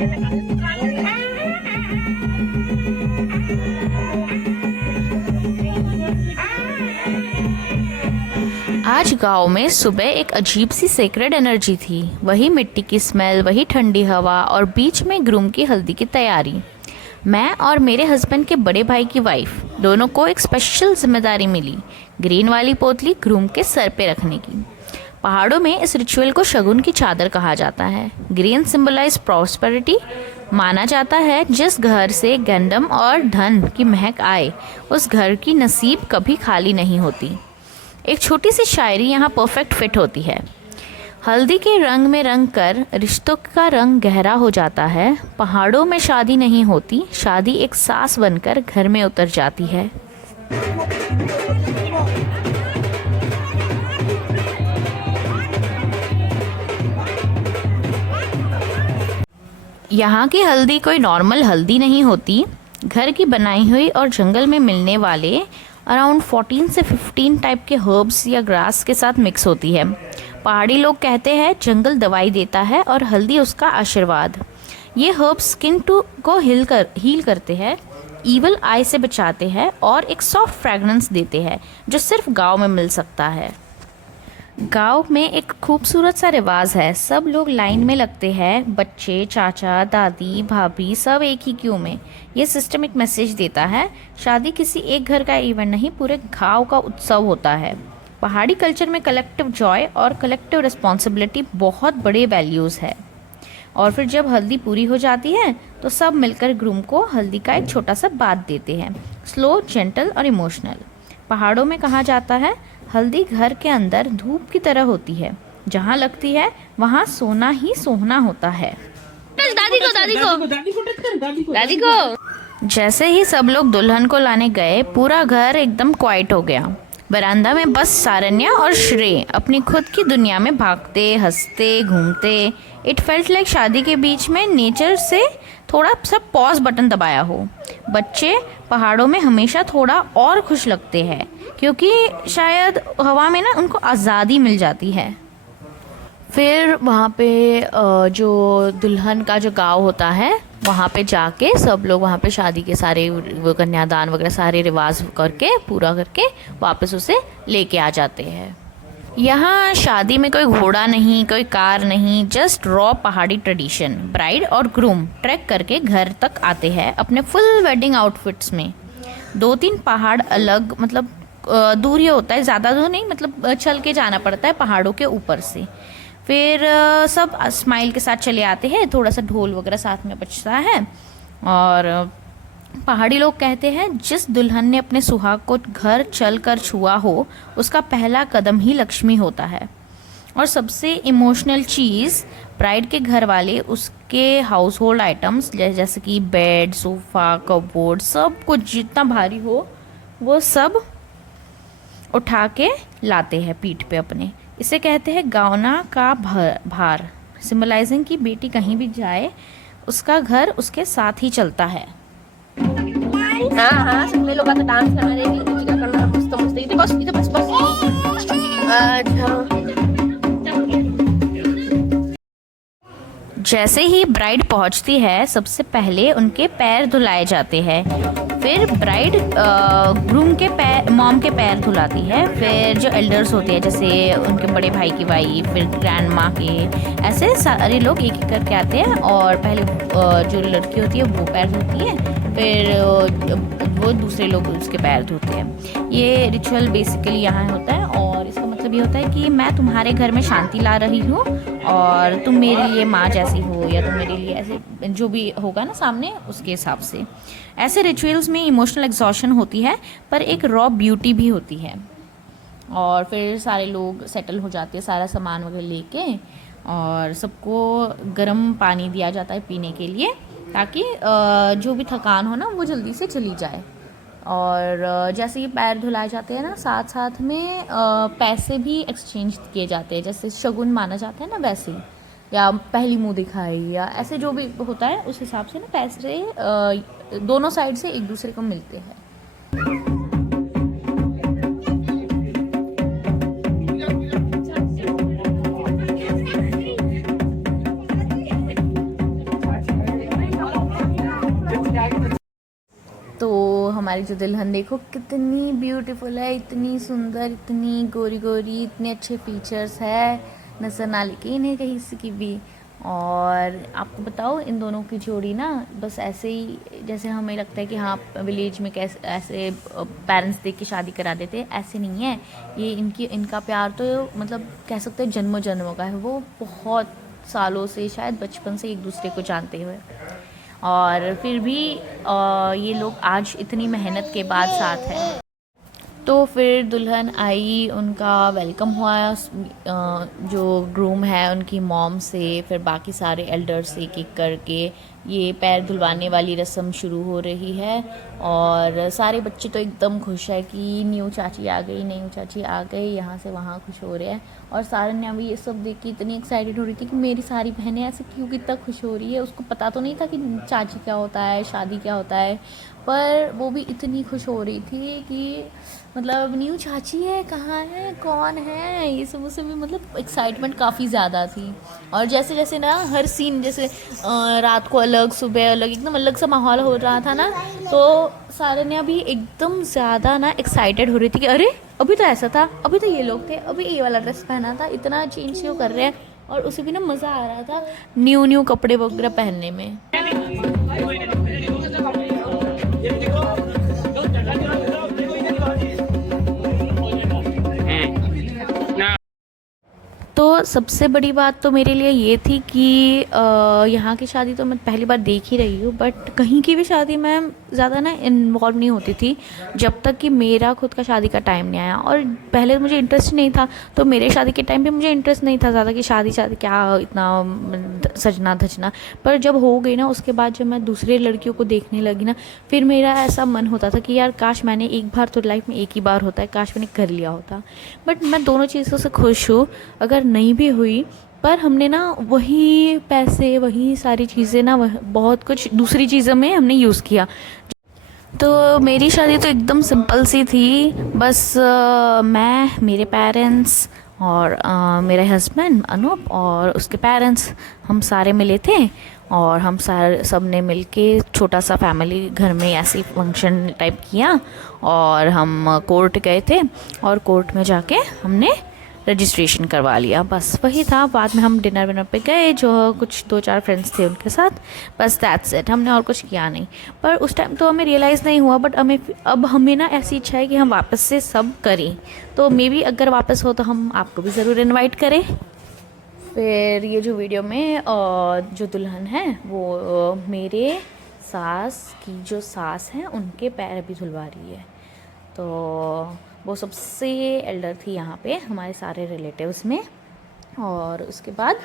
आज गांव में सुबह एक अजीब सी सेक्रेड एनर्जी थी। वही मिट्टी की स्मेल, वही ठंडी हवा और बीच में ग्रूम की हल्दी की तैयारी। मैं और मेरे हस्बैंड के बड़े भाई की वाइफ दोनों को एक स्पेशल जिम्मेदारी मिली, ग्रीन वाली पोतली ग्रूम के सर पे रखने की। पहाड़ों में इस रिचुअल को शगुन की चादर कहा जाता है। Green symbolize prosperity. माना जाता है जिस घर से गंदम और धन की महक आए उस घर की नसीब कभी खाली नहीं होती। एक छोटी सी शायरी यहाँ परफेक्ट फिट होती है। हल्दी के रंग में रंग कर रिश्तों का रंग गहरा हो जाता है। पहाड़ों में शादी नहीं होती, शादी एक सांस बनकर घर में उतर जाती है। यहाँ की हल्दी कोई नॉर्मल हल्दी नहीं होती। घर की बनाई हुई और जंगल में मिलने वाले अराउंड 14 से 15 टाइप के हर्ब्स या ग्रास के साथ मिक्स होती है। पहाड़ी लोग कहते हैं जंगल दवाई देता है और हल्दी उसका आशीर्वाद। ये हर्ब्स स्किन को हील करते हैं, ईवल आई से बचाते हैं और एक सॉफ्ट फ्रेगनेंस देते हैं जो सिर्फ गांव में मिल सकता है। गांव में एक खूबसूरत सा रिवाज है। सब लोग लाइन में लगते हैं, बच्चे, चाचा, दादी, भाभी, सब एक ही क्यू में। ये सिस्टम एक मैसेज देता है, शादी किसी एक घर का इवेंट नहीं, पूरे गांव का उत्सव होता है। पहाड़ी कल्चर में कलेक्टिव जॉय और कलेक्टिव रिस्पॉन्सिबिलिटी बहुत बड़े वैल्यूज़ है। और फिर जब हल्दी पूरी हो जाती है तो सब मिलकर ग्रूम को हल्दी का एक छोटा सा बात देते हैं, स्लो, जेंटल और इमोशनल। पहाड़ों में कहा जाता है हल्दी घर के अंदर धूप की तरह होती है, जहाँ लगती है वहाँ सोना ही सोना होता है। दादी को। जैसे ही सब लोग दुल्हन को लाने गए पूरा घर एकदम क्वाइट हो गया। बरामदा में बस सारन्या और श्रेय अपनी खुद की दुनिया में भागते, हंसते, घूमते। इट फेल्ट लाइक शादी के बीच में नेचर से थोड़ा सा पॉज बटन दबाया हो। बच्चे पहाड़ों में हमेशा थोड़ा और खुश लगते हैं क्योंकि शायद हवा में ना उनको आज़ादी मिल जाती है। फिर वहाँ पे जो दुल्हन का जो गांव होता है वहाँ पे जाके सब लोग वहाँ पे शादी के सारे वो कन्यादान वगैरह सारे रिवाज करके पूरा करके वापस उसे लेके आ जाते हैं। यहाँ शादी में कोई घोड़ा नहीं, कोई कार नहीं, जस्ट रॉ पहाड़ी ट्रेडिशन। ब्राइड और ग्रूम ट्रैक करके घर तक आते हैं अपने फुल वेडिंग आउटफिट्स में। 2-3 पहाड़ अलग, मतलब दूर ही होता है, ज़्यादा दूर नहीं, मतलब चल के जाना पड़ता है पहाड़ों के ऊपर से। फिर सब स्माइल के साथ चले आते हैं, थोड़ा सा ढोल वगैरह साथ में बजता है। और पहाड़ी लोग कहते हैं जिस दुल्हन ने अपने सुहाग को घर चल कर छुआ हो उसका पहला कदम ही लक्ष्मी होता है। और सबसे इमोशनल चीज़, ब्राइड के घर वाले उसके हाउस होल्ड आइटम्स जैसे कि बेड, सोफ़ा, कपबोर्ड, सब कुछ जितना भारी हो वो सब उठा के लाते हैं पीठ पे अपने। इसे कहते हैं गावना का भार, सिंबलाइजिंग कि बेटी कहीं भी जाए उसका घर उसके साथ ही चलता है। हाँ हाँ, सगळे लोग आता डान्स करणार आहे, म्युझिक करणार, मस्त मस्त। इथे बस, इथे बस बस। अच्छा। जैसे ही ब्राइड पहुंचती है सबसे पहले उनके पैर धुलाए जाते हैं। फिर ब्राइड ग्रूम के मॉम के पैर धुलाती है। फिर जो एल्डर्स होते हैं जैसे उनके बड़े भाई की वाइफ, फिर ग्रैंड माँ के, ऐसे सारे लोग एक एक करके आते हैं और पहले जो लड़की होती है वो पैर धोती है, फिर वो दूसरे लोग उसके पैर धोते हैं। ये रिचुअल बेसिकली यहाँ होता है और इसका मतलब ये होता है कि मैं तुम्हारे घर में शांति ला रही हूँ और तुम मेरे लिए माँ जैसी हो, या तुम मेरे लिए ऐसे जो भी होगा ना सामने उसके हिसाब से। ऐसे रिचुअल्स में इमोशनल एग्जॉशन होती है पर एक रॉ ब्यूटी भी होती है। और फिर सारे लोग सेटल हो जाते हैं सारा सामान वगैरह लेके, और सबको गर्म पानी दिया जाता है पीने के लिए ताकि जो भी थकान हो ना वो जल्दी से चली जाए। और जैसे ये पैर धुलाए जाते हैं ना, साथ साथ में पैसे भी एक्सचेंज किए जाते हैं, जैसे शगुन माना जाता है ना वैसे, या पहली मुँह दिखाई या ऐसे जो भी होता है उस हिसाब से ना पैसे दोनों साइड से एक दूसरे को मिलते हैं। हमारी जो दुल्हन देखो कितनी ब्यूटीफुल है, इतनी सुंदर, इतनी गोरी गोरी, इतने अच्छे फीचर्स है, नजर ना लेके इन्हें कहीं से की भी। और आपको बताओ इन दोनों की जोड़ी ना बस ऐसे ही, जैसे हमें लगता है कि हाँ विलेज में कैसे ऐसे पेरेंट्स देख के शादी करा देते, ऐसे नहीं है। ये इनका प्यार तो मतलब कह सकते हैं जन्मों जन्मों का है। वो बहुत सालों से, शायद बचपन से एक दूसरे को जानते हुए, और फिर भी ये लोग आज इतनी मेहनत के बाद साथ हैं। तो फिर दुल्हन आई, उनका वेलकम हुआ जो ग्रूम है उनकी मॉम से, फिर बाकी सारे एल्डर्स एक एक करके ये पैर धुलवाने वाली रस्म शुरू हो रही है। और सारे बच्चे तो एकदम खुश है कि न्यू चाची आ गई, न्यू चाची आ गई, यहाँ से वहाँ खुश हो रहे हैं। और सारन्या भी ये सब देख के इतनी एक्साइटेड हो रही थी कि मेरी सारी बहनें ऐसे क्यों कितना खुश हो रही है। उसको पता तो नहीं था कि चाची क्या होता है, शादी क्या होता है, पर वो भी इतनी खुश हो रही थी कि मतलब न्यू चाची है, कहाँ है, कौन है, ये सब उसे भी मतलब एक्साइटमेंट काफ़ी ज़्यादा थी। और जैसे जैसे ना हर सीन, जैसे रात को अलग, सुबह अलग, एकदम अलग सा माहौल हो रहा था ना, तो सारन्या भी एकदम ज़्यादा ना एक्साइटेड हो रही थी कि अरे अभी तो ऐसा था, अभी तो ये लोग थे, अभी ये वाला ड्रेस पहना था, इतना चेंज क्यों कर रहे हैं। और उसे भी ना मज़ा आ रहा था न्यू न्यू कपड़े वगैरह पहनने में। तो सबसे बड़ी बात तो मेरे लिए ये थी कि यहाँ की शादी तो मैं पहली बार देख ही रही हूँ, बट कहीं की भी शादी मैं ज़्यादा ना इन्वॉल्व नहीं होती थी जब तक कि मेरा खुद का शादी का टाइम नहीं आया। और पहले मुझे इंटरेस्ट नहीं था, तो मेरे शादी के टाइम पे मुझे इंटरेस्ट नहीं था ज़्यादा कि शादी क्या इतना सजना धजना। पर जब हो गई ना उसके बाद जब मैं दूसरे लड़कियों को देखने लगी ना, फिर मेरा ऐसा मन होता था कि यार काश मैंने एक बार, तो लाइफ में एक ही बार होता है, काश मैंने कर लिया होता। बट मैं दोनों चीज़ों से खुश हूँ। अगर नहीं भी हुई, पर हमने ना वही पैसे, वही सारी चीज़ें ना, बहुत कुछ दूसरी चीज़ों में हमने यूज़ किया। तो मेरी शादी तो एकदम सिंपल सी थी, बस मैं, मेरे पेरेंट्स और मेरे हस्बैंड अनूप और उसके पेरेंट्स, हम सारे मिले थे। और हम सारे सब ने मिल के छोटा सा फैमिली घर में ऐसे फंक्शन टाइप किया। और हम कोर्ट गए थे और कोर्ट में जाके हमने रजिस्ट्रेशन करवा लिया, बस वही था। बाद में हम डिनर विनर पे गए, जो कुछ 2-4 फ्रेंड्स थे उनके साथ, बस दैट्स इट। हमने और कुछ किया नहीं। पर उस टाइम तो हमें रियलाइज़ नहीं हुआ, बट अब हमें ना ऐसी इच्छा है कि हम वापस से सब करें। तो मे बी अगर वापस हो तो हम आपको भी ज़रूर इन्वाइट करें। फिर ये जो वीडियो में जो दुल्हन है वो मेरे सास की जो सास हैं उनके पैर भी धुलवा रही है। तो वो सबसे एल्डर थी यहाँ पे हमारे सारे रिलेटिव्स में। और उसके बाद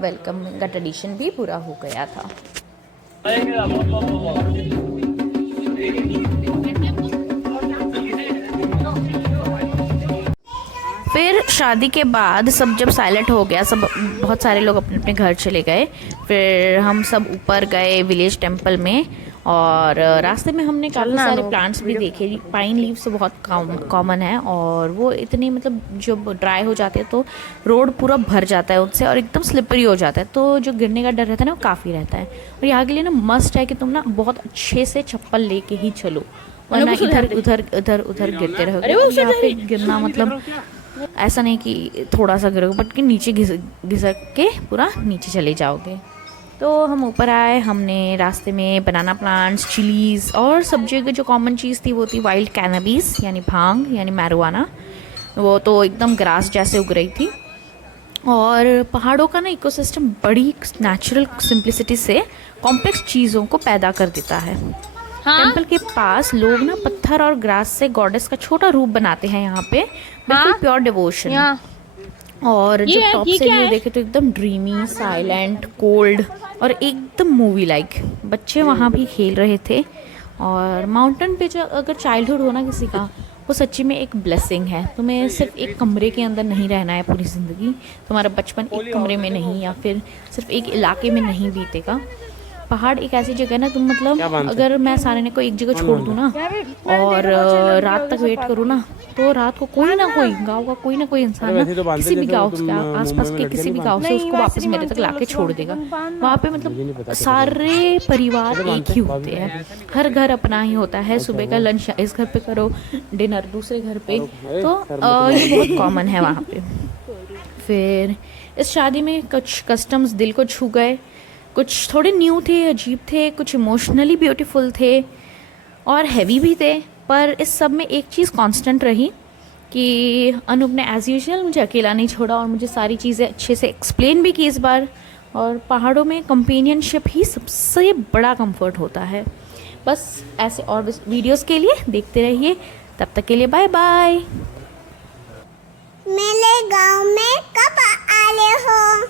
वेलकम का ट्रेडिशन भी पूरा हो गया था। फिर शादी के बाद सब जब साइलेंट हो गया, सब बहुत सारे लोग अपने अपने घर चले गए। फिर हम सब ऊपर गए विलेज टेम्पल में, और रास्ते में हमने काफ़ी सारे प्लांट्स भी देखे। पाइन लीव्स तो बहुत कॉमन है, और वो इतने मतलब जब ड्राई हो जाते हैं तो रोड पूरा भर जाता है उससे और एकदम स्लिपरी हो जाता है, तो जो गिरने का डर रहता है ना वो काफ़ी रहता है। और यहाँ के लिए ना मस्ट है कि तुम ना बहुत अच्छे से चप्पल लेके ही चलो, वरना इधर उधर इधर उधर गिरते रहोगे। यहाँ पे गिरना मतलब ऐसा नहीं कि थोड़ा सा गिरोगे, बट कि नीचे घिसक के पूरा नीचे चले जाओगे। तो हम ऊपर आए, हमने रास्ते में बनाना प्लांट्स, चिलीज़ और सब्जियों की जो कॉमन चीज़ थी वो थी वाइल्ड कैनबीस यानी भांग यानी मैरिजुआना। वो तो एकदम ग्रास जैसे उग रही थी। और पहाड़ों का ना इकोसिस्टम बड़ी नेचुरल सिंप्लिसिटी से कॉम्प्लेक्स चीज़ों को पैदा कर देता है। टेम्पल के पास लोग ना पत्थर और ग्रास से गॉडेस का छोटा रूप बनाते हैं यहाँ पे, बिल्कुल प्योर डिवोशन। और जब टॉप से व्यू देखे तो एकदम ड्रीमी, साइलेंट, कोल्ड और एकदम मूवी लाइक। बच्चे वहाँ भी खेल रहे थे। और माउंटेन पे जो अगर चाइल्डहुड हो ना किसी का, वो सच्ची में एक ब्लेसिंग है। तुम्हें सिर्फ एक कमरे के अंदर नहीं रहना है पूरी ज़िंदगी, तुम्हारा बचपन एक कमरे में नहीं या फिर सिर्फ एक इलाके में नहीं बीतेगा। पहाड़ एक ऐसी जगह है ना, तुम मतलब क्या बांधते? अगर मैं सारन्या को एक जगह छोड़ दूँ ना और रात तक वेट करूँ ना, तो रात को कोई ना कोई गांव का कोई ना कोई इंसान अरे ना वैसे तो बांधते किसी भी जैसे गांव तुम, के आसपास मुंबई के में किसी भी लड़के गांव से नहीं उसको वापस मेरे तक लाके छोड़ देगा। वहाँ पे मतलब सारे परिवार एक ही होते हैं, हर घर अपना ही होता है। सुबह का लंच इस घर पे करो, डिनर दूसरे घर पे, तो ये बहुत कॉमन है वहाँ पे। फिर इस शादी में कुछ कस्टम्स दिल को छू गए, कुछ थोड़े न्यू थे, अजीब थे, कुछ इमोशनली ब्यूटीफुल थे और हैवी भी थे। पर इस सब में एक चीज़ कांस्टेंट रही कि अनूप ने एज़ यूजुअल मुझे अकेला नहीं छोड़ा और मुझे सारी चीज़ें अच्छे से एक्सप्लेन भी की इस बार। और पहाड़ों में कंपेनियनशिप ही सबसे बड़ा कंफर्ट होता है। बस ऐसे और वीडियोस के लिए देखते रहिए, तब तक के लिए बाय बाय। मेरे गांव में कब आए हो?